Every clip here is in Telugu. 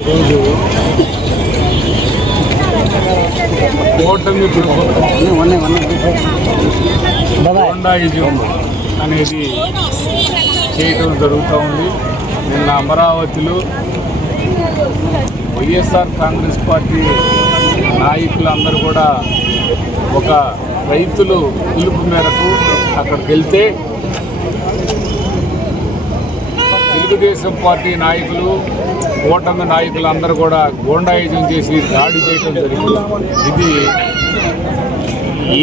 ఈరోజు కూటమి గోండాయిజం అనేది చేయటం జరుగుతూ ఉంది. నిన్న అమరావతిలో వైఎస్ఆర్ కాంగ్రెస్ పార్టీ నాయకులందరూ కూడా ఒక రైతులు పిలుపు మేరకు అక్కడికి వెళ్తే తెలుగుదేశం పార్టీ నాయకులు కూటమి నాయకులందరూ కూడా గోండాయిజం చేసి దాడి చేయడం జరిగింది. ఇది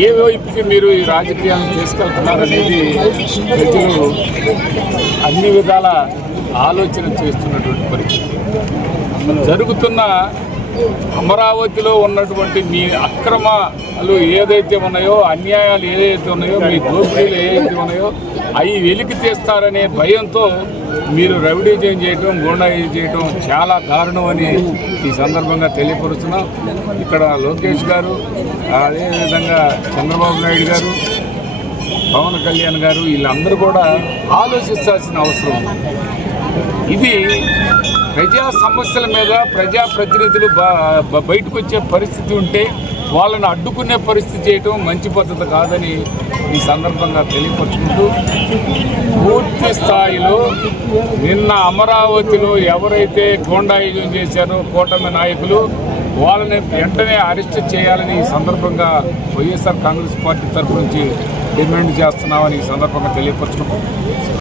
ఏ వైపుకి మీరు ఈ రాజకీయాలను తీసుకెళ్తున్నారనేది ప్రజలు అన్ని విధాల ఆలోచన చేస్తున్నటువంటి పరిస్థితి. జరుగుతున్న అమరావతిలో ఉన్నటువంటి మీ అక్రమాలు ఏదైతే ఉన్నాయో, అన్యాయాలు ఏదైతే ఉన్నాయో, మీ దోపిడీలు ఏదైతే ఉన్నాయో అవి వెలికి తీస్తారనే భయంతో మీరు రౌడీజం చేయటం, గూండాయిజం చేయటం చాలా దారుణం అని ఈ సందర్భంగా తెలియపరుస్తున్నాం. ఇక్కడ లోకేష్ గారు, అదేవిధంగా చంద్రబాబు నాయుడు గారు, పవన్ కళ్యాణ్ గారు వీళ్ళందరూ కూడా ఆలోచించాల్సిన అవసరం ఉంది. ఇది ప్రజా సమస్యల మీద ప్రజాప్రతినిధులు బయటకు వచ్చే పరిస్థితి ఉంటే వాళ్ళని అడ్డుకునే పరిస్థితి చేయటం మంచి పద్ధతి కాదని ఈ సందర్భంగా తెలియపరుచుకుంటూ, పూర్తి స్థాయిలో నిన్న అమరావతిలో ఎవరైతే గోండాయిజం చేశారో కూటమి నాయకులు వాళ్ళని వెంటనే అరెస్ట్ చేయాలని ఈ సందర్భంగా వైఎస్ఆర్ కాంగ్రెస్ పార్టీ తరఫు నుంచి డిమాండ్ చేస్తున్నామని ఈ సందర్భంగా తెలియపరుచుకుంటాం.